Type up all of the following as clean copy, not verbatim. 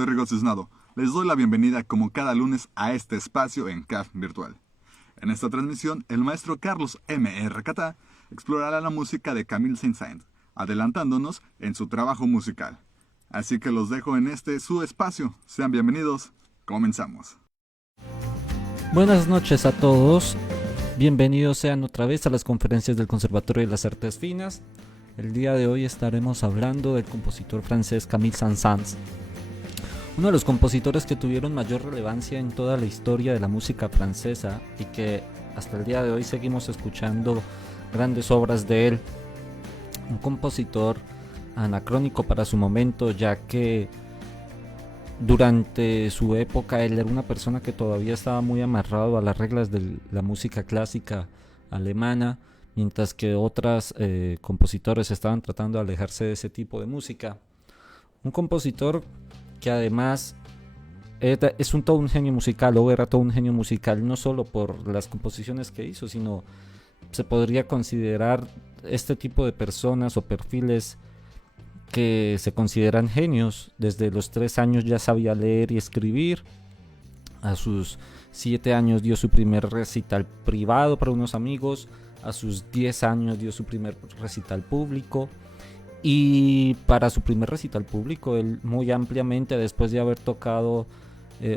soy Rigo Cisnado. Les doy la bienvenida como cada lunes a este espacio en CAF Virtual. En esta transmisión, el maestro Carlos M.R. Catá explorará la música de Camille Saint-Saëns, adelantándonos en su trabajo musical. Así que los dejo en este su espacio. Sean bienvenidos. Comenzamos. Buenas noches a todos. Bienvenidos sean otra vez a las conferencias del Conservatorio de las Artes Finas. El día de hoy estaremos hablando del compositor francés Camille Saint-Saëns, uno de los compositores que tuvieron mayor relevancia en toda la historia de la música francesa y que hasta el día de hoy seguimos escuchando grandes obras de él. Un compositor anacrónico para su momento, ya que durante su época él era una persona que todavía estaba muy amarrado a las reglas de la música clásica alemana, mientras que otros compositores estaban tratando de alejarse de ese tipo de música. Un compositor que además es todo un genio musical, o era todo un genio musical, no solo por las composiciones que hizo, sino se podría considerar este tipo de personas o perfiles que se consideran genios. Desde los 3 años ya sabía leer y escribir. A sus 7 años dio su primer recital privado para unos amigos. A sus 10 años dio su primer recital público. Y para su primer recital público, él muy ampliamente, después de haber tocado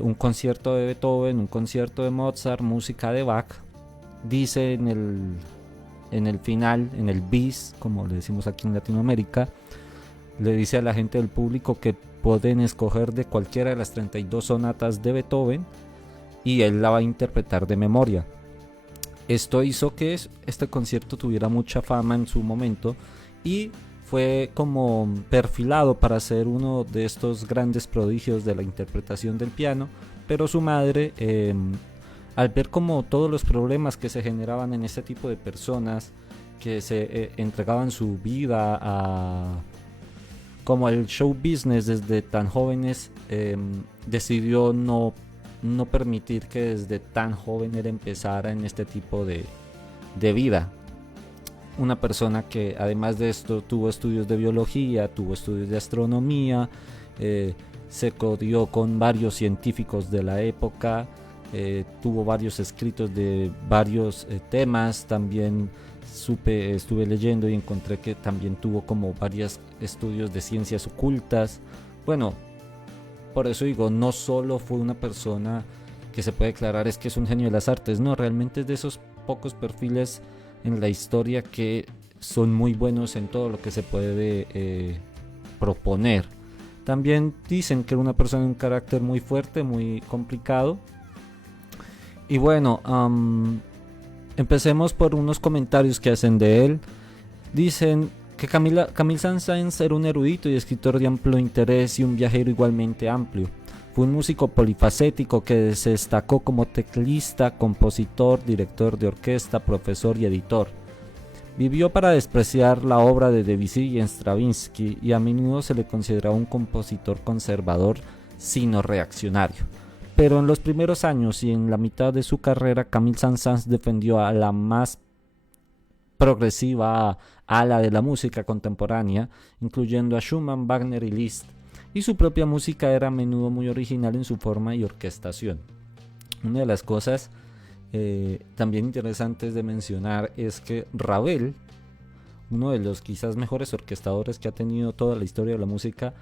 un concierto de Beethoven, un concierto de Mozart, música de Bach, dice en el final, en el bis, como le decimos aquí en Latinoamérica, le dice a la gente del público que pueden escoger de cualquiera de las 32 sonatas de Beethoven y él la va a interpretar de memoria. Esto hizo que este concierto tuviera mucha fama en su momento y fue como perfilado para ser uno de estos grandes prodigios de la interpretación del piano, pero su madre, al ver como todos los problemas que se generaban en este tipo de personas que se entregaban su vida a como el show business desde tan jóvenes, decidió no permitir que desde tan joven él empezara en este tipo de vida. Una persona que además de esto tuvo estudios de biología, tuvo estudios de astronomía, se codió con varios científicos de la época, tuvo varios escritos de varios temas. También estuve leyendo y encontré que también tuvo como varios estudios de ciencias ocultas. Bueno, por eso digo, no solo fue una persona que se puede declarar es que es un genio de las artes, no, realmente es de esos pocos perfiles en la historia que son muy buenos en todo lo que se puede proponer. También dicen que era una persona de un carácter muy fuerte, muy complicado. Y bueno, empecemos por unos comentarios que hacen de él. Dicen que Camille Saint-Saëns era un erudito y escritor de amplio interés y un viajero igualmente amplio. Fue un músico polifacético que se destacó como teclista, compositor, director de orquesta, profesor y editor. Vivió para despreciar la obra de Debussy y Stravinsky y a menudo se le consideraba un compositor conservador, sino reaccionario. Pero en los primeros años y en la mitad de su carrera, Camille Saint-Saëns defendió a la más progresiva ala de la música contemporánea, incluyendo a Schumann, Wagner y Liszt, y su propia música era a menudo muy original en su forma y orquestación. Una de las cosas también interesantes de mencionar es que Ravel, uno de los quizás mejores orquestadores que ha tenido toda la historia de la música,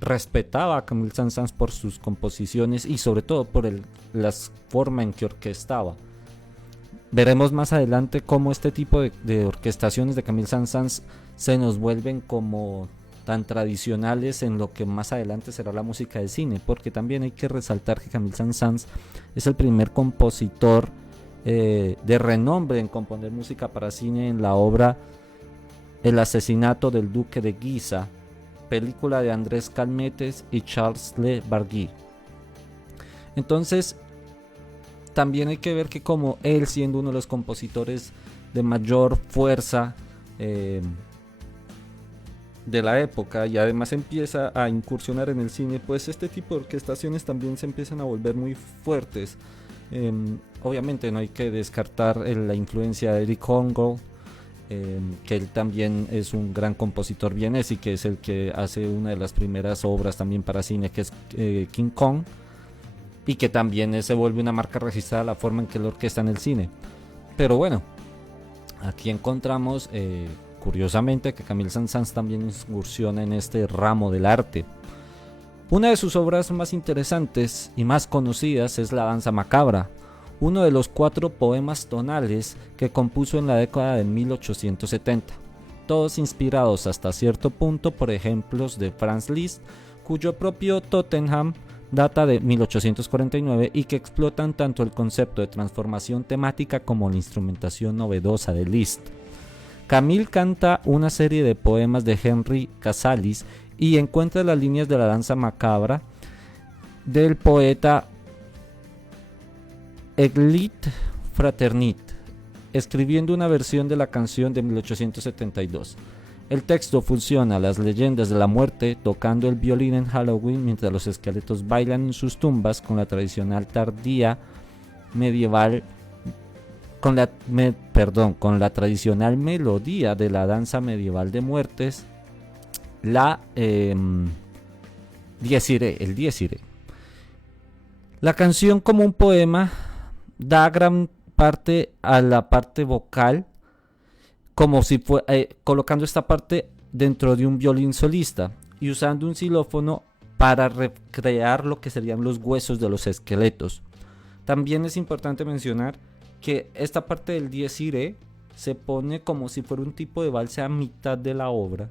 respetaba a Camille Saint-Saëns por sus composiciones y sobre todo por la forma en que orquestaba. Veremos más adelante cómo este tipo de orquestaciones de Camille Saint-Saëns se nos vuelven como tan tradicionales en lo que más adelante será la música de cine, porque también hay que resaltar que Camille Saint-Saëns es el primer compositor de renombre en componer música para cine en la obra El asesinato del duque de Guisa, película de Andrés Calmetes y Charles Le Barguil. Entonces también hay que ver que como él, siendo uno de los compositores de mayor fuerza de la época y además empieza a incursionar en el cine, pues este tipo de orquestaciones también se empiezan a volver muy fuertes. Obviamente no hay que descartar la influencia de Eric Horngold, que él también es un gran compositor vienés y que es el que hace una de las primeras obras también para cine, que es King Kong, y que también se vuelve una marca registrada la forma en que él orquesta en el cine. Pero bueno, aquí encontramos curiosamente que Camille Saint-Saëns también incursiona en este ramo del arte. Una de sus obras más interesantes y más conocidas es La Danza Macabra, uno de los 4 poemas tonales que compuso en la década de 1870, todos inspirados hasta cierto punto por ejemplos de Franz Liszt, cuyo propio Tottenham data de 1849 y que explotan tanto el concepto de transformación temática como la instrumentación novedosa de Liszt. Camille canta una serie de poemas de Henry Casalis y encuentra las líneas de la danza macabra del poeta Hippolyte Fraternit, escribiendo una versión de la canción de 1872. El texto fusiona las leyendas de la muerte tocando el violín en Halloween mientras los esqueletos bailan en sus tumbas con la tradicional tardía medieval con la tradicional melodía de la danza medieval de muertes, el Dies Irae. La canción como un poema da gran parte a la parte vocal, como si colocando esta parte dentro de un violín solista y usando un xilófono para recrear lo que serían los huesos de los esqueletos. También es importante mencionar que esta parte del Dies Irae se pone como si fuera un tipo de vals a mitad de la obra,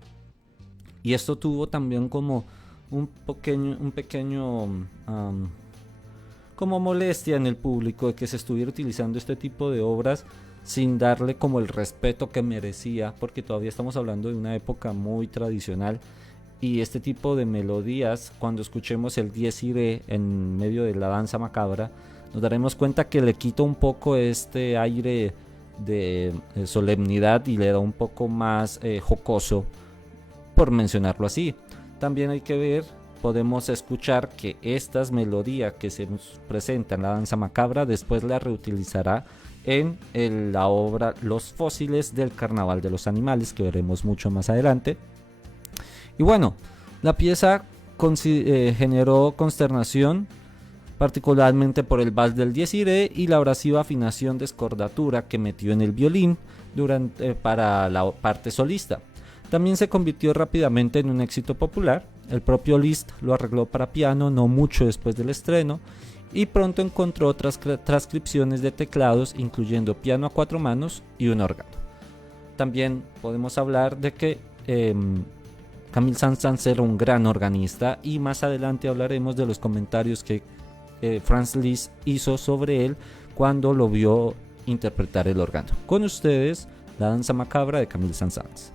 y esto tuvo también como un pequeño como molestia en el público de que se estuviera utilizando este tipo de obras sin darle como el respeto que merecía, porque todavía estamos hablando de una época muy tradicional, y este tipo de melodías, cuando escuchemos el Dies Irae en medio de la danza macabra, nos daremos cuenta que le quita un poco este aire de solemnidad y le da un poco más jocoso, por mencionarlo así. También hay que ver, podemos escuchar que estas melodías que se nos presentan en la danza macabra después la reutilizará en la obra Los fósiles del carnaval de los animales, que veremos mucho más adelante. Y bueno, la pieza generó consternación, particularmente por el vals del Dies Irae y la abrasiva afinación de escordatura que metió en el violín para la parte solista. También se convirtió rápidamente en un éxito popular. El propio Liszt lo arregló para piano no mucho después del estreno, y pronto encontró otras transcripciones de teclados, incluyendo piano a 4 manos y un órgano. También podemos hablar de que Camille Saint-Saëns era un gran organista, y más adelante hablaremos de los comentarios que Franz Liszt hizo sobre él cuando lo vio interpretar el órgano. Con ustedes, La danza macabra de Camille Saint-Saëns.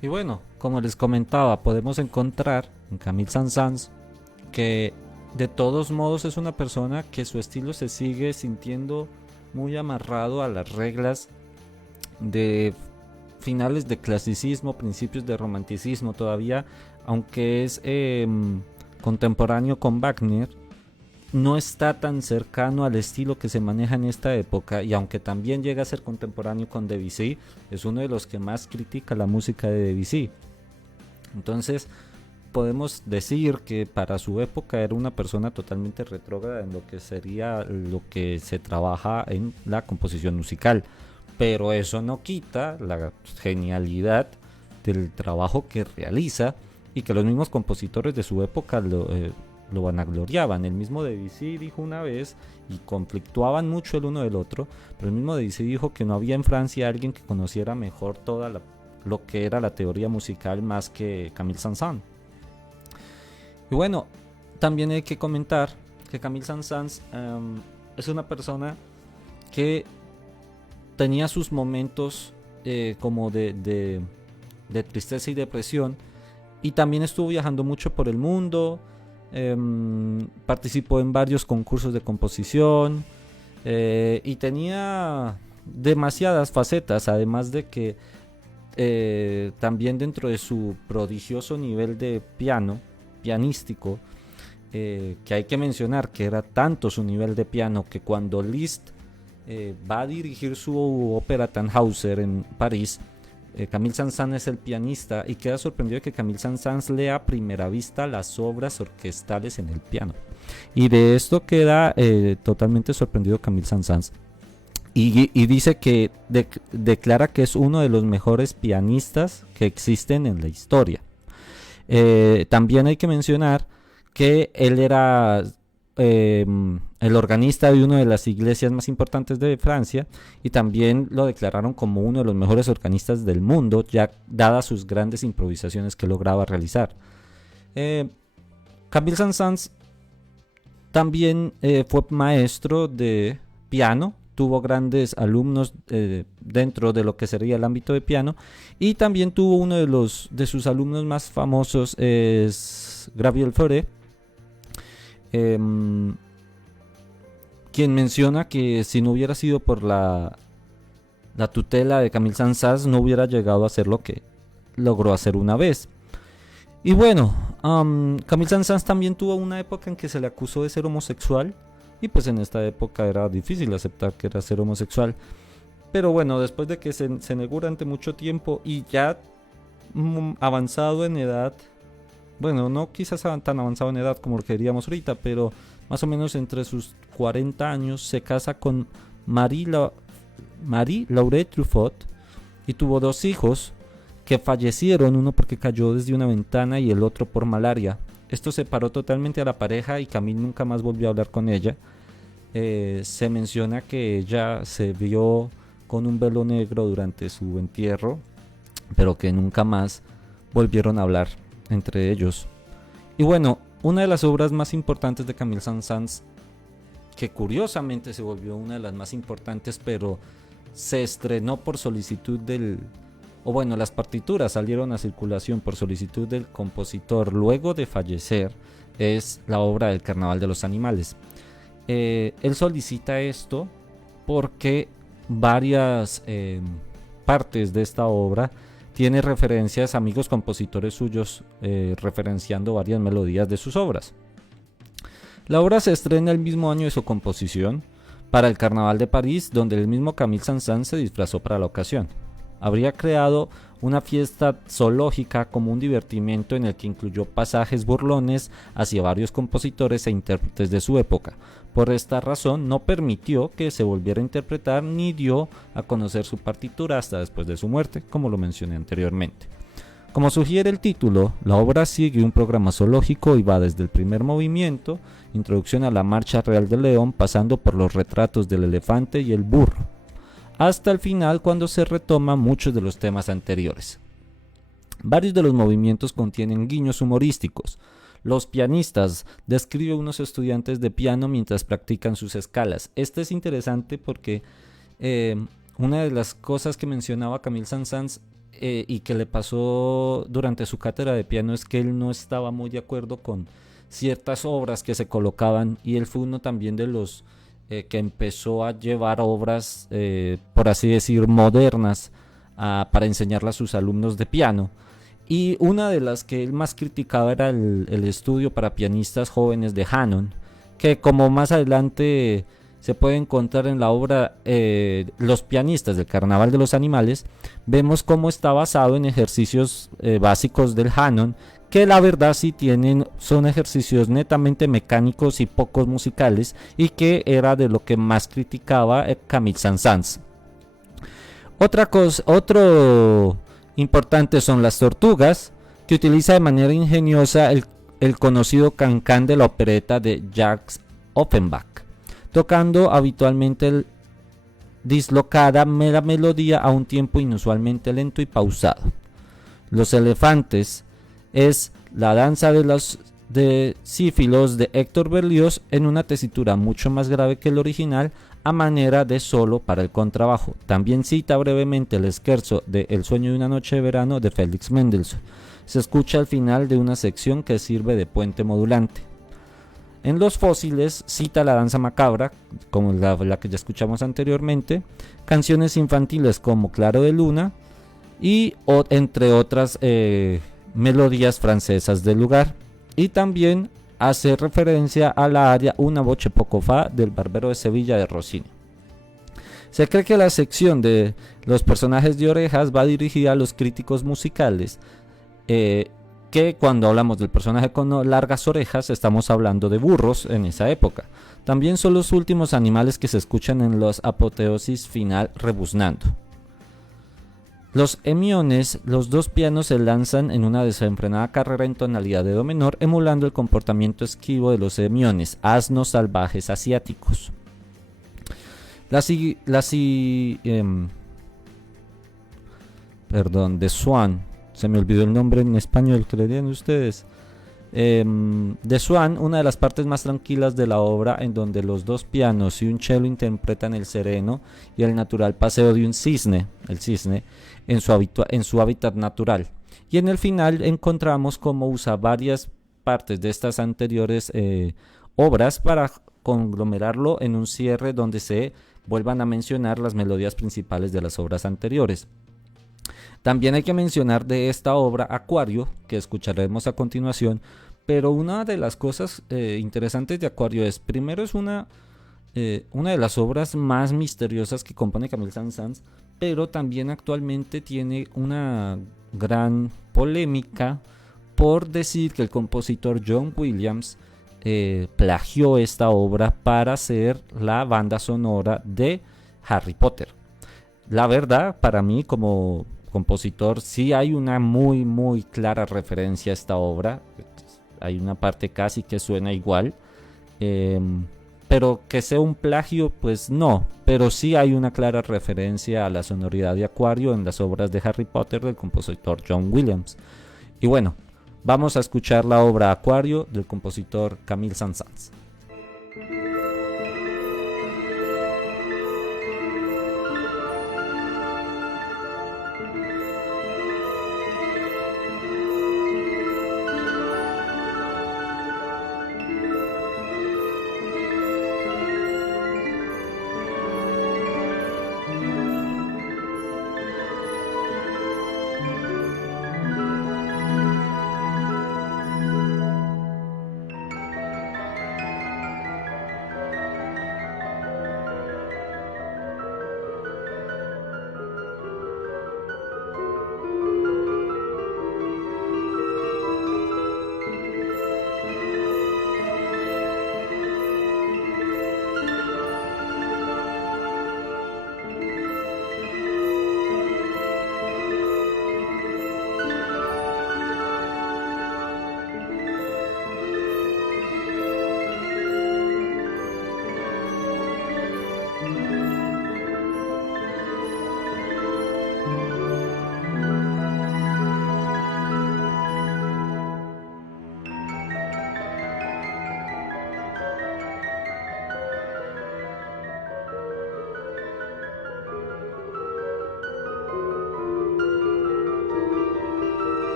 Y bueno, como les comentaba, podemos encontrar en Camille Saint-Saëns que de todos modos es una persona que su estilo se sigue sintiendo muy amarrado a las reglas de finales de clasicismo, principios de romanticismo todavía, aunque es contemporáneo con Wagner, no está tan cercano al estilo que se maneja en esta época, y aunque también llega a ser contemporáneo con Debussy, es uno de los que más critica la música de Debussy. Entonces podemos decir que para su época era una persona totalmente retrógrada en lo que sería lo que se trabaja en la composición musical, pero eso no quita la genialidad del trabajo que realiza, y que los mismos compositores de su época lo vanagloriaban. El mismo Debussy dijo una vez, y conflictuaban mucho el uno del otro, pero el mismo Debussy dijo que no había en Francia alguien que conociera mejor lo que era la teoría musical más que Camille Saint-Saëns. Y bueno, también hay que comentar que Camille Saint-Saëns es una persona que tenía sus momentos como de tristeza y depresión, y también estuvo viajando mucho por el mundo. Participó en varios concursos de composición, y tenía demasiadas facetas, además de que también dentro de su prodigioso nivel de pianístico, que hay que mencionar que era tanto su nivel de piano que cuando Liszt va a dirigir su ópera Tannhäuser en París, Camille Saint-Saëns es el pianista, y queda sorprendido de que Camille Saint-Saëns lea a primera vista las obras orquestales en el piano, y de esto queda totalmente sorprendido Camille Saint-Saëns, y dice que declara que es uno de los mejores pianistas que existen en la historia. También hay que mencionar que él era el organista de una de las iglesias más importantes de Francia, y también lo declararon como uno de los mejores organistas del mundo, ya dadas sus grandes improvisaciones que lograba realizar. Camille Saint-Saëns también fue maestro de piano, tuvo grandes alumnos dentro de lo que sería el ámbito de piano, y también tuvo uno de sus alumnos más famosos, es Gabriel Fauré, quien menciona que si no hubiera sido por la tutela de Camille Saint-Saëns, no hubiera llegado a hacer lo que logró hacer una vez. Y bueno, Camille Saint-Saëns también tuvo una época en que se le acusó de ser homosexual, y pues en esta época era difícil aceptar que era ser homosexual, pero bueno, después de que se negó durante mucho tiempo, y ya avanzado en edad, bueno, no quizás tan avanzado en edad como lo queríamos ahorita, pero más o menos entre sus 40 años, se casa con Marie Laurette Truffaut, y tuvo 2 hijos que fallecieron, uno porque cayó desde una ventana y el otro por malaria. Esto separó totalmente a la pareja, y Camille nunca más volvió a hablar con ella. Se menciona que ella se vio con un velo negro durante su entierro, pero que nunca más volvieron a hablar entre ellos. Y bueno, una de las obras más importantes de Camille Saint-Saëns, que curiosamente se volvió una de las más importantes, pero se estrenó por solicitud las partituras salieron a circulación por solicitud del compositor luego de fallecer, es la obra del Carnaval de los Animales. Él solicita esto porque varias partes de esta obra tiene referencias a amigos compositores suyos, referenciando varias melodías de sus obras. La obra se estrena el mismo año de su composición, para el Carnaval de París, donde el mismo Camille Saint-Saëns se disfrazó para la ocasión. Habría creado una fiesta zoológica como un divertimento en el que incluyó pasajes burlones hacia varios compositores e intérpretes de su época. Por esta razón no permitió que se volviera a interpretar ni dio a conocer su partitura hasta después de su muerte, como lo mencioné anteriormente. Como sugiere el título, la obra sigue un programa zoológico y va desde el primer movimiento, introducción a la Marcha Real del León, pasando por los retratos del elefante y el burro, hasta el final, cuando se retoman muchos de los temas anteriores. Varios de los movimientos contienen guiños humorísticos. Los pianistas describen unos estudiantes de piano mientras practican sus escalas. Este es interesante porque una de las cosas que mencionaba Camille Saint-Saëns y que le pasó durante su cátedra de piano es que él no estaba muy de acuerdo con ciertas obras que se colocaban, y él fue uno también de los que empezó a llevar obras, por así decir, modernas para enseñarle a sus alumnos de piano. Y una de las que él más criticaba era el estudio para pianistas jóvenes de Hanon, que como más adelante se puede encontrar en la obra Los pianistas del Carnaval de los Animales, vemos cómo está basado en ejercicios básicos del Hanon, que la verdad sí son ejercicios netamente mecánicos y pocos musicales, y que era de lo que más criticaba Camille Saint-Saëns. Otro importante son las tortugas, que utiliza de manera ingeniosa el conocido cancán de la opereta de Jacques Offenbach, tocando habitualmente dislocada la melodía a un tiempo inusualmente lento y pausado. Los elefantes es la danza de Sífilos de Héctor Berlioz en una tesitura mucho más grave que el original, a manera de solo para el contrabajo. También cita brevemente el scherzo de El sueño de una noche de verano de Félix Mendelssohn. Se escucha al final de una sección que sirve de puente modulante. En Los fósiles cita la danza macabra, como la que ya escuchamos anteriormente, canciones infantiles como Claro de Luna y entre otras melodías francesas del lugar. Y también hace referencia a la aria Una voce poco fa del Barbero de Sevilla de Rossini. Se cree que la sección de los personajes de orejas va dirigida a los críticos musicales, que cuando hablamos del personaje con largas orejas estamos hablando de burros en esa época. También son los últimos animales que se escuchan en los apoteosis final rebuznando. Los hemiones, los dos pianos se lanzan en una desenfrenada carrera en tonalidad de do menor, emulando el comportamiento esquivo de los hemiones, asnos salvajes asiáticos. De Swan, se me olvidó el nombre en español, ¿creerían ustedes? De Swan, una de las partes más tranquilas de la obra, en donde los dos pianos y un cello interpretan el sereno y el natural paseo de un cisne, el cisne, en su hábitat natural. Y en el final encontramos cómo usa varias partes de estas anteriores obras para conglomerarlo en un cierre donde se vuelvan a mencionar las melodías principales de las obras anteriores. También hay que mencionar de esta obra Acuario, que escucharemos a continuación, pero una de las cosas interesantes de Acuario es, primero, es una de las obras más misteriosas que compone Camille Saint-Saëns, pero también actualmente tiene una gran polémica por decir que el compositor John Williams plagió esta obra para hacer la banda sonora de Harry Potter. La verdad, para mí como compositor, sí hay una muy muy clara referencia a esta obra. Hay una parte casi que suena igual, pero que sea un plagio, pues no. Pero sí hay una clara referencia a la sonoridad de Acuario en las obras de Harry Potter del compositor John Williams. Y bueno, vamos a escuchar la obra Acuario del compositor Camille Saint-Saëns.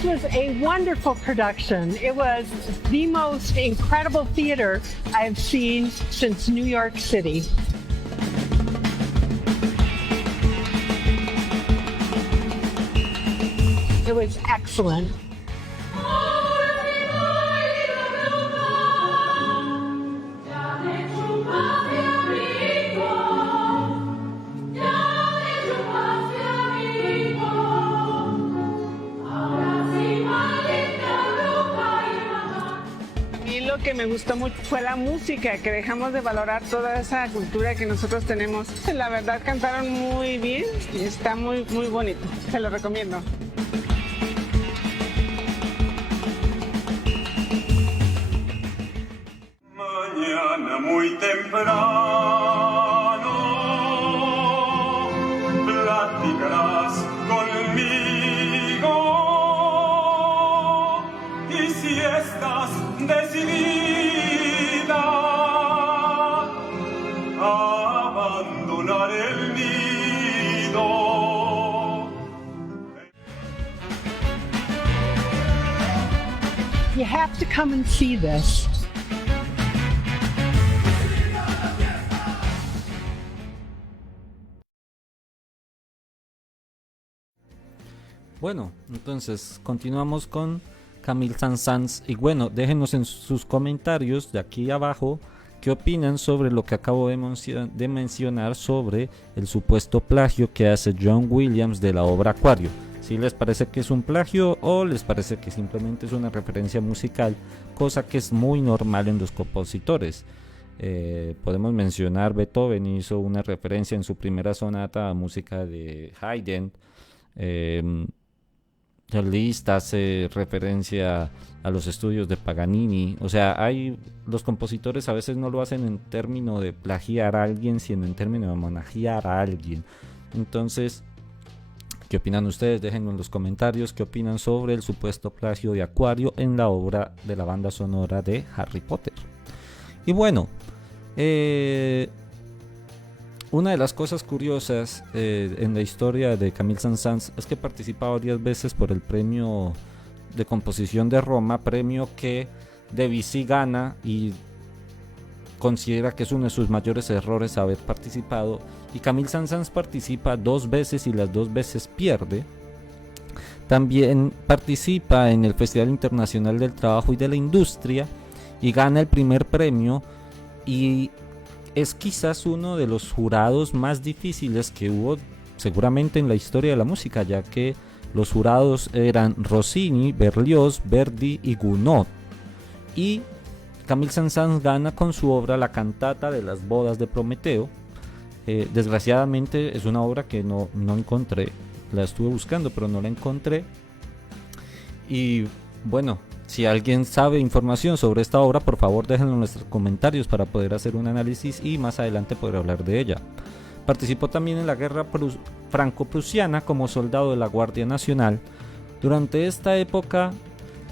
This was a wonderful production. It was the most incredible theater I've seen since New York City. It was excellent. Lo que me gustó mucho fue la música, que dejamos de valorar toda esa cultura que nosotros tenemos. La verdad cantaron muy bien y está muy bonito, se lo recomiendo. Mañana muy temprano platicarás conmigo y si estás decidida a abandonar el nido. You have to come and see this. Bueno, entonces continuamos con Camille Saint-Saëns y bueno, déjenos en sus comentarios de aquí abajo qué opinan sobre lo que acabo de mencionar sobre el supuesto plagio que hace John Williams de la obra Aquario. Si les parece que es un plagio o les parece que simplemente es una referencia musical, cosa que es muy normal en los compositores. Podemos mencionar Beethoven hizo una referencia en su primera sonata a música de Haydn. Liszt hace referencia a los estudios de Paganini. O sea, los compositores a veces no lo hacen en términos de plagiar a alguien, sino en términos de homenajear a alguien. Entonces, ¿qué opinan ustedes? Déjenlo en los comentarios. ¿Qué opinan sobre el supuesto plagio de Aquario en la obra de la banda sonora de Harry Potter? Y bueno, una de las cosas curiosas en la historia de Camille Saint-Saëns es que participa varias veces por el premio de composición de Roma, premio que Debussy gana y considera que es uno de sus mayores errores haber participado, y Camille Saint-Saëns participa 2 veces y las 2 veces pierde. También participa en el Festival Internacional del Trabajo y de la Industria y gana el primer premio, y es quizás uno de los jurados más difíciles que hubo seguramente en la historia de la música, ya que los jurados eran Rossini, Berlioz, Verdi y Gounod. Y Camille Saint-Saëns gana con su obra La cantata de las bodas de Prometeo. Desgraciadamente es una obra que no encontré, la estuve buscando pero no la encontré. Y bueno, si alguien sabe información sobre esta obra, por favor déjenlo en nuestros comentarios para poder hacer un análisis y más adelante poder hablar de ella. Participó también en la guerra franco-prusiana como soldado de la Guardia Nacional. Durante esta época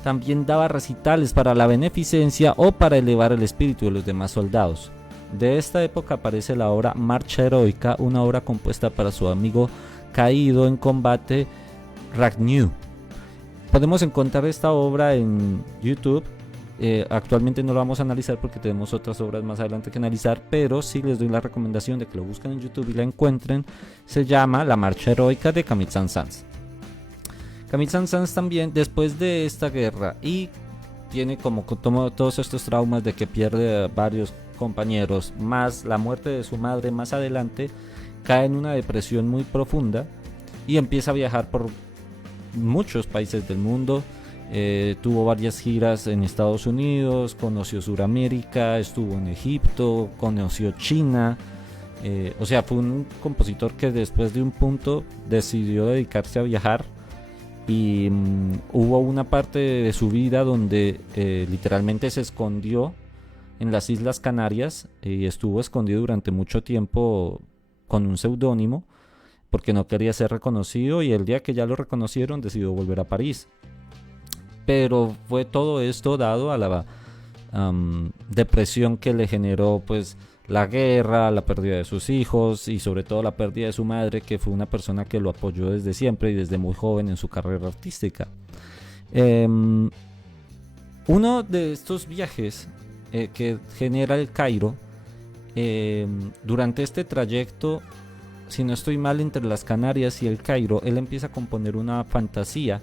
también daba recitales para la beneficencia o para elevar el espíritu de los demás soldados. De esta época aparece la obra Marcha Heroica, una obra compuesta para su amigo caído en combate Ragnou. Podemos encontrar esta obra en YouTube. Actualmente no lo vamos a analizar porque tenemos otras obras más adelante que analizar, pero sí les doy la recomendación de que lo busquen en YouTube y la encuentren. Se llama La Marcha Heroica de Camille Saint-Saëns. Camille Saint-Saëns también, después de esta guerra, y tiene como todos estos traumas de que pierde a varios compañeros, más la muerte de su madre más adelante, cae en una depresión muy profunda y empieza a viajar por muchos países del mundo. Tuvo varias giras en Estados Unidos, conoció Suramérica, estuvo en Egipto, conoció China. O sea, fue un compositor que después de un punto decidió dedicarse a viajar, y hubo una parte de su vida donde literalmente se escondió en las Islas Canarias y estuvo escondido durante mucho tiempo con un seudónimo porque no quería ser reconocido, y el día que ya lo reconocieron decidió volver a París. Pero fue todo esto dado a la depresión que le generó pues la guerra, la pérdida de sus hijos y sobre todo la pérdida de su madre, que fue una persona que lo apoyó desde siempre y desde muy joven en su carrera artística. Em, Uno de estos viajes que genera el Cairo, durante este trayecto, si no estoy mal, entre las Canarias y el Cairo, él empieza a componer una fantasía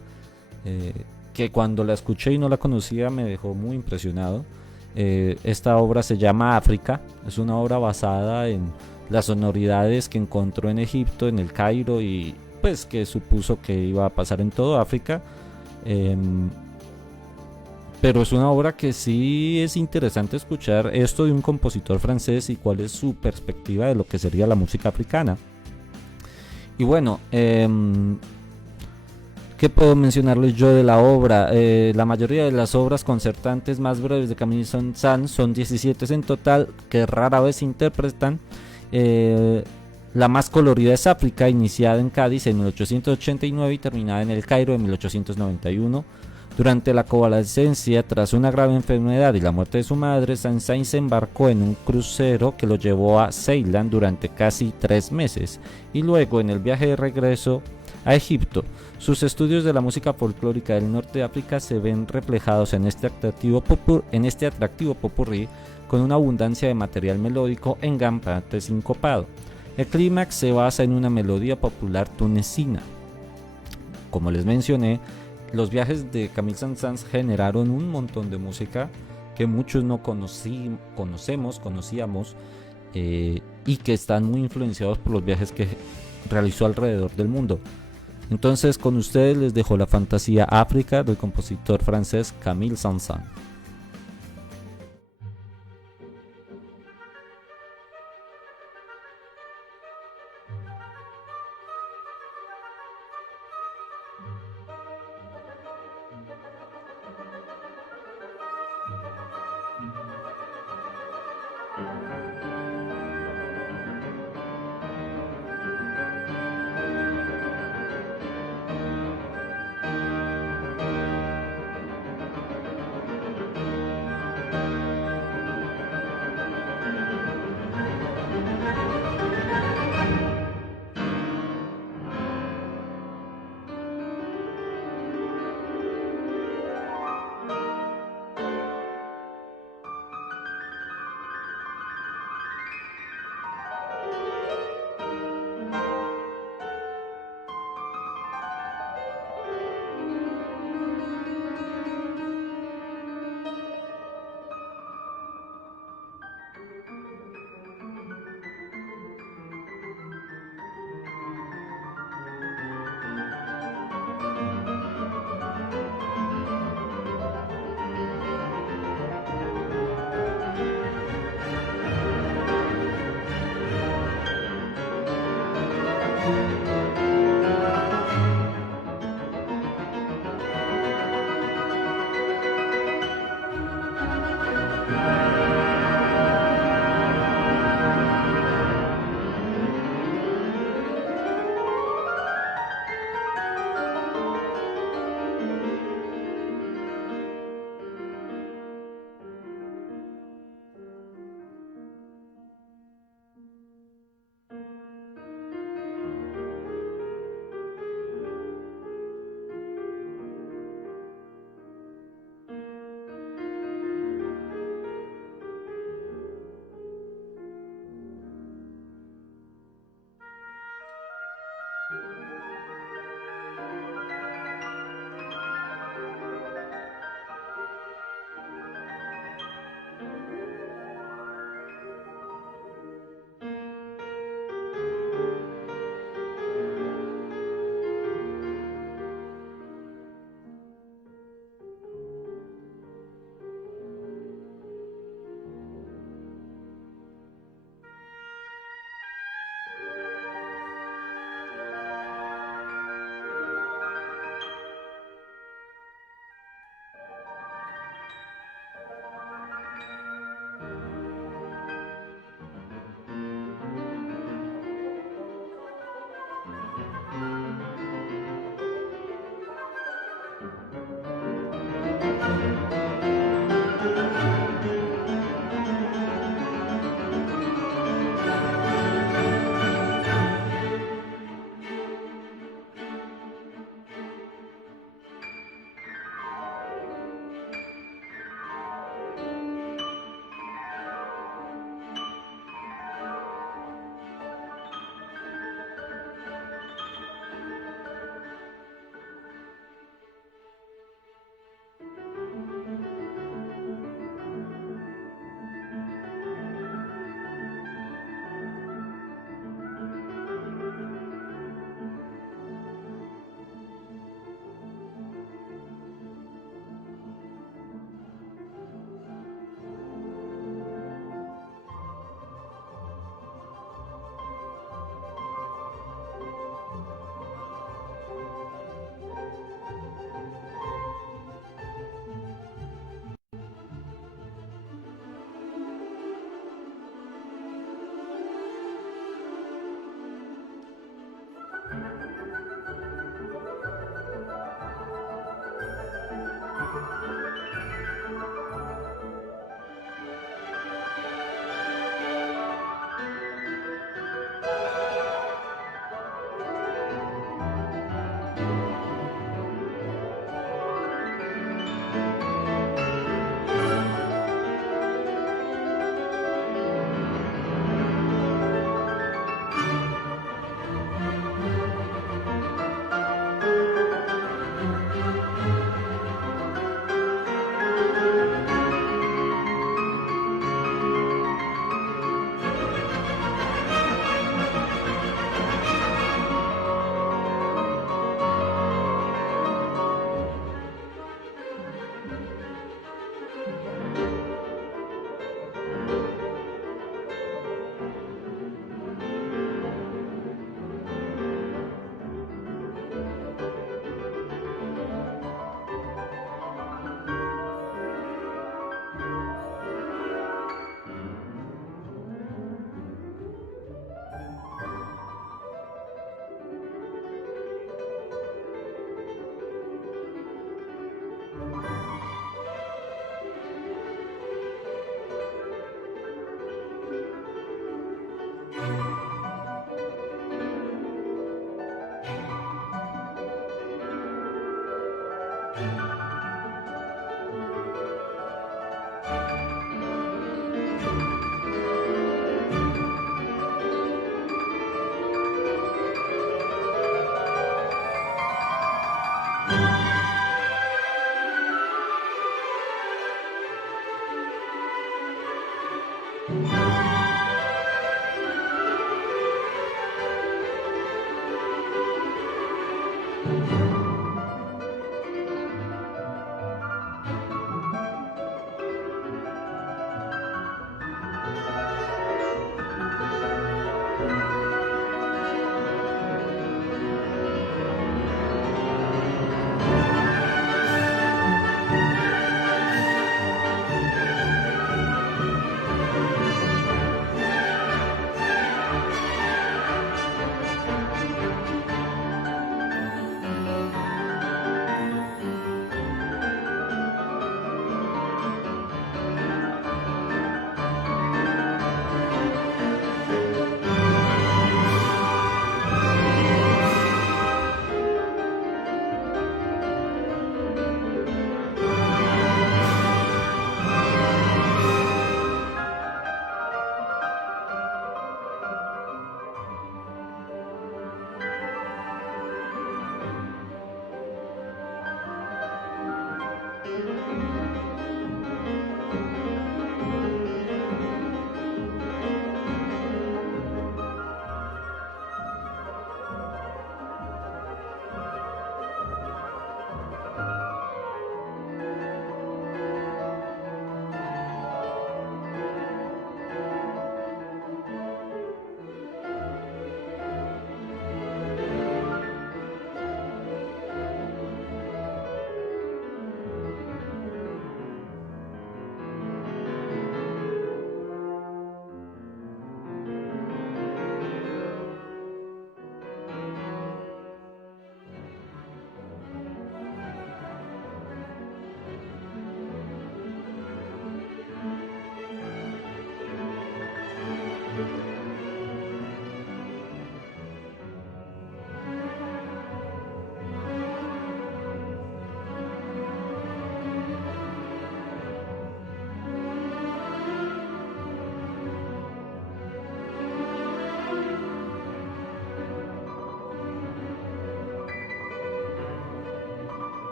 que cuando la escuché y no la conocía me dejó muy impresionado. Esta obra se llama África, es una obra basada en las sonoridades que encontró en Egipto, en el Cairo, y pues que supuso que iba a pasar en toda África. Pero es una obra que sí es interesante escuchar esto de un compositor francés y cuál es su perspectiva de lo que sería la música africana. Y bueno, ¿qué puedo mencionarles yo de la obra? La mayoría de las obras concertantes más breves de Camille Saint-Saëns son 17 en total, que rara vez se interpretan. La más colorida es África, iniciada en Cádiz en 1889 y terminada en el Cairo en 1891. Durante la convalecencia, tras una grave enfermedad y la muerte de su madre, Saint-Saëns se embarcó en un crucero que lo llevó a Ceilán durante casi 3 meses y luego en el viaje de regreso a Egipto. Sus estudios de la música folclórica del norte de África se ven reflejados en este atractivo popurrí con una abundancia de material melódico en gran parte sincopado. El clímax se basa en una melodía popular tunecina. Como les mencioné, los viajes de Camille Saint-Saëns generaron un montón de música que muchos no conocíamos y que están muy influenciados por los viajes que realizó alrededor del mundo. Entonces con ustedes les dejo la fantasía África del compositor francés Camille Saint-Saëns.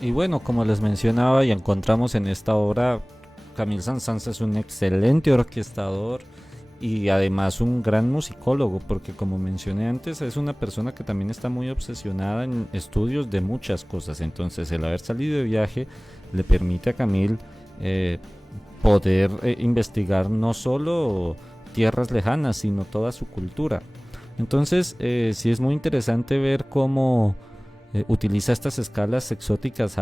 Y bueno, como les mencionaba y encontramos en esta obra, Camille Saint-Saëns es un excelente orquestador y además un gran musicólogo, porque como mencioné antes, es una persona que también está muy obsesionada en estudios de muchas cosas. Entonces el haber salido de viaje le permite a Camille poder investigar no solo tierras lejanas, sino toda su cultura. Entonces sí es muy interesante ver cómo utiliza estas escalas exóticas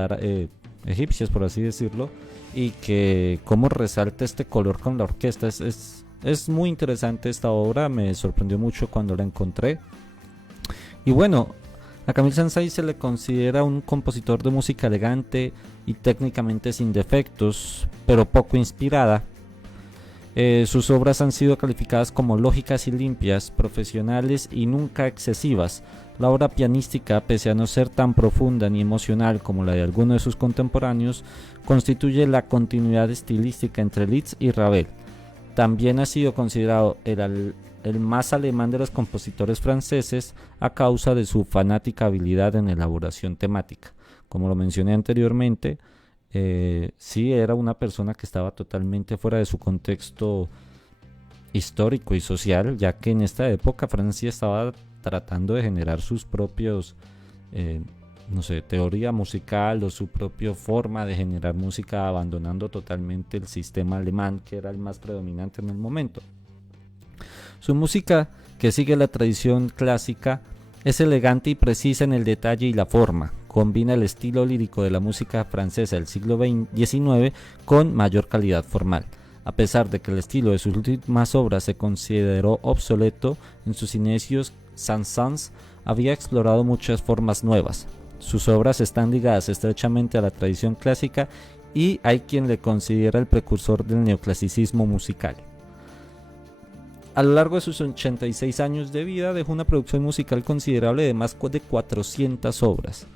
egipcias, por así decirlo, y que cómo resalta este color con la orquesta. Es muy interesante esta obra, me sorprendió mucho cuando la encontré. Y bueno, a Camille Saint-Saëns se le considera un compositor de música elegante y técnicamente sin defectos, pero poco inspirada. Sus obras han sido calificadas como lógicas y limpias, profesionales y nunca excesivas. La obra pianística, pese a no ser tan profunda ni emocional como la de alguno de sus contemporáneos, constituye la continuidad estilística entre Liszt y Ravel. También ha sido considerado el más alemán de los compositores franceses a causa de su fanática habilidad en elaboración temática. Como lo mencioné anteriormente, sí era una persona que estaba totalmente fuera de su contexto histórico y social, ya que en esta época Francia estaba tratando de generar sus propios, teoría musical o su propia forma de generar música, abandonando totalmente el sistema alemán, que era el más predominante en el momento. Su música, que sigue la tradición clásica, es elegante y precisa en el detalle y la forma. Combina el estilo lírico de la música francesa del siglo XIX con mayor calidad formal. A pesar de que el estilo de sus últimas obras se consideró obsoleto, en sus inicios Saint-Saëns había explorado muchas formas nuevas. Sus obras están ligadas estrechamente a la tradición clásica y hay quien le considera el precursor del neoclasicismo musical. A lo largo de sus 86 años de vida dejó una producción musical considerable de más de 400 obras.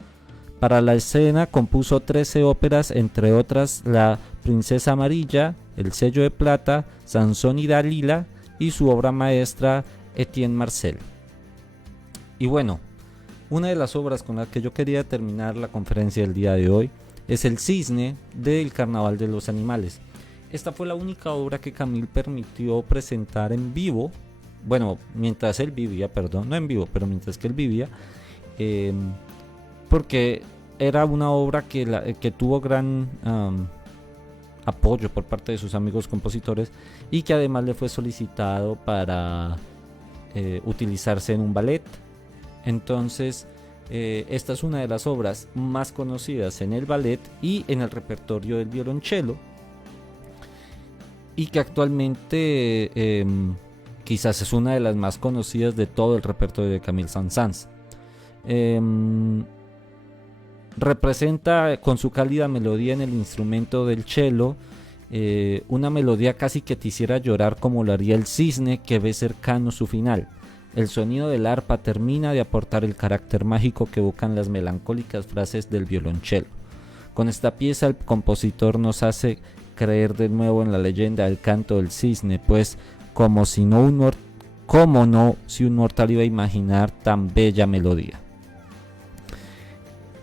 Para la escena compuso 13 óperas, entre otras La Princesa Amarilla, El Sello de Plata, Sansón y Dalila y su obra maestra Etienne Marcel. Y bueno, una de las obras con las que yo quería terminar la conferencia del día de hoy es El Cisne del Carnaval de los Animales. Esta fue la única obra que Camille permitió presentar en vivo, bueno, mientras él vivía, no en vivo, pero mientras que él vivía, porque era una obra que tuvo gran apoyo por parte de sus amigos compositores y que además le fue solicitado para utilizarse en un ballet. Entonces, esta es una de las obras más conocidas en el ballet y en el repertorio del violonchelo, y que actualmente quizás es una de las más conocidas de todo el repertorio de Camille Saint-Saëns. Representa con su cálida melodía en el instrumento del cello una melodía casi que te hiciera llorar, como lo haría el cisne que ve cercano su final. El sonido del arpa termina de aportar el carácter mágico que evocan las melancólicas frases del violonchelo. Con esta pieza el compositor nos hace creer de nuevo en la leyenda del canto del cisne, pues cómo no si un mortal iba a imaginar tan bella melodía.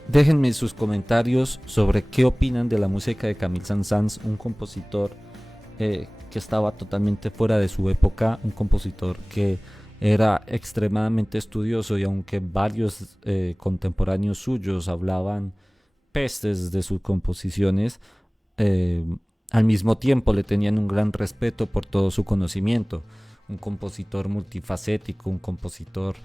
Déjenme sus comentarios sobre qué opinan de la música de Camille Saint-Saëns, un compositor que estaba totalmente fuera de su época, un compositor que era extremadamente estudioso, y aunque varios contemporáneos suyos hablaban pestes de sus composiciones, al mismo tiempo le tenían un gran respeto por todo su conocimiento. Un compositor multifacético, un compositor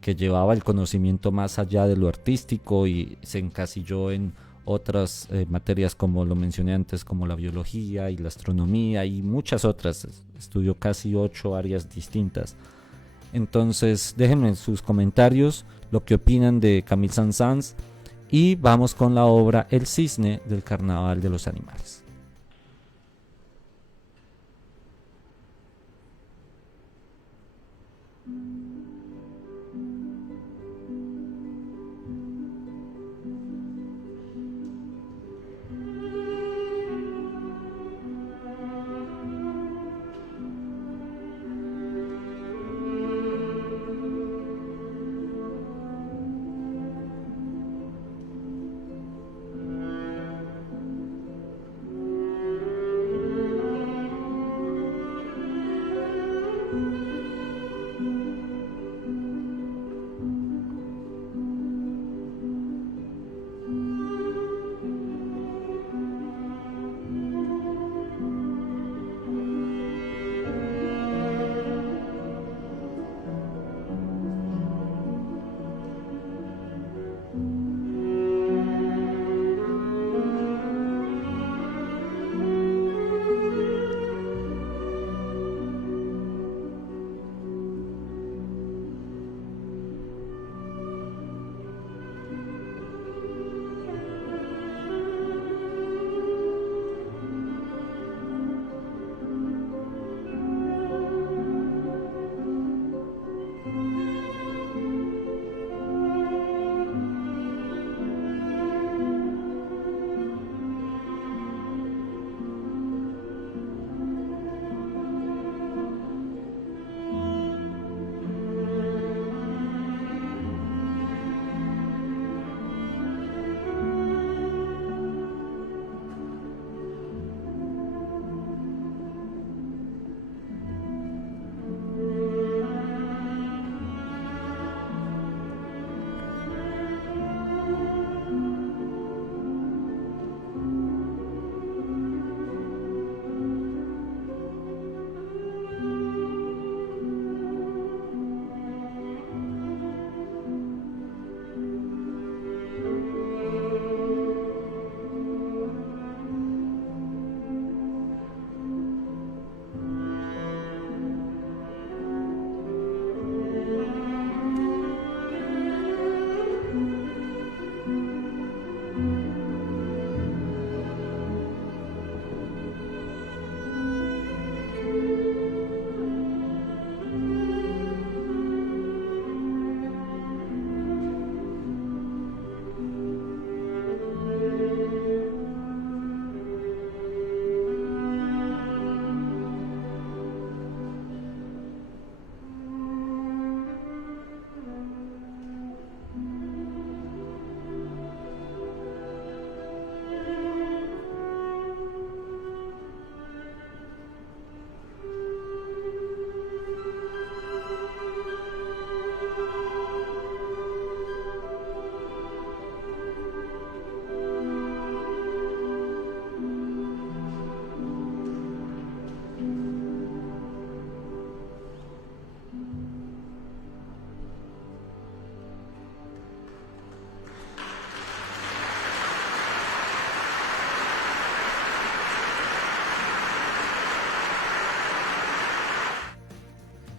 que llevaba el conocimiento más allá de lo artístico y se encasilló en otras materias, como lo mencioné antes, como la biología y la astronomía y muchas otras. Estudió casi 8 áreas distintas. Entonces déjenme en sus comentarios lo que opinan de Camille Saint-Saëns y vamos con la obra El Cisne del Carnaval de los Animales.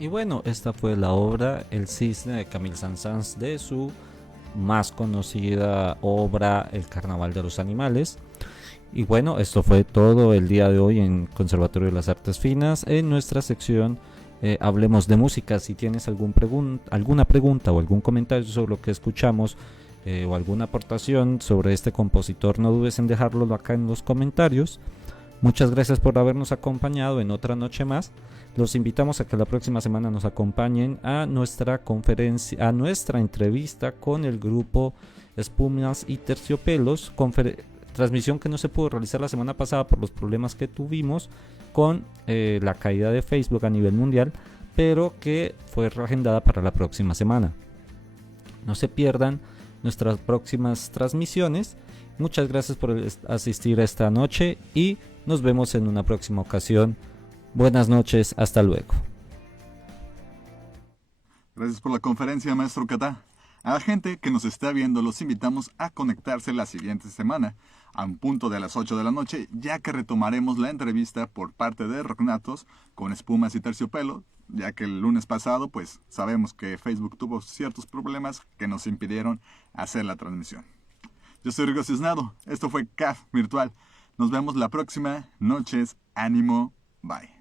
Y bueno, esta fue la obra El Cisne de Camille Saint-Saëns, de su más conocida obra El Carnaval de los Animales. Y bueno, esto fue todo el día de hoy en Conservatorio de las Artes Finas, en nuestra sección Hablemos de Música. Si tienes alguna pregunta o algún comentario sobre lo que escuchamos, o alguna aportación sobre este compositor, no dudes en dejarlo acá en los comentarios. Muchas gracias por habernos acompañado en otra noche más. Los invitamos a que la próxima semana nos acompañen a nuestra conferencia, a nuestra entrevista con el grupo Espumas y Terciopelos, transmisión que no se pudo realizar la semana pasada por los problemas que tuvimos con la caída de Facebook a nivel mundial, pero que fue reagendada para la próxima semana. No se pierdan nuestras próximas transmisiones. Muchas gracias por asistir esta noche y nos vemos en una próxima ocasión. Buenas noches, hasta luego. Gracias por la conferencia, maestro Catá. A la gente que nos está viendo los invitamos a conectarse la siguiente semana, a un punto de las 8 de la noche, ya que retomaremos la entrevista por parte de Rocknatos con Espumas y Terciopelo, ya que el lunes pasado, pues sabemos que Facebook tuvo ciertos problemas que nos impidieron hacer la transmisión. Yo soy Rigo Cisnado, esto fue CAF Virtual. Nos vemos la próxima. Noches, ánimo, bye.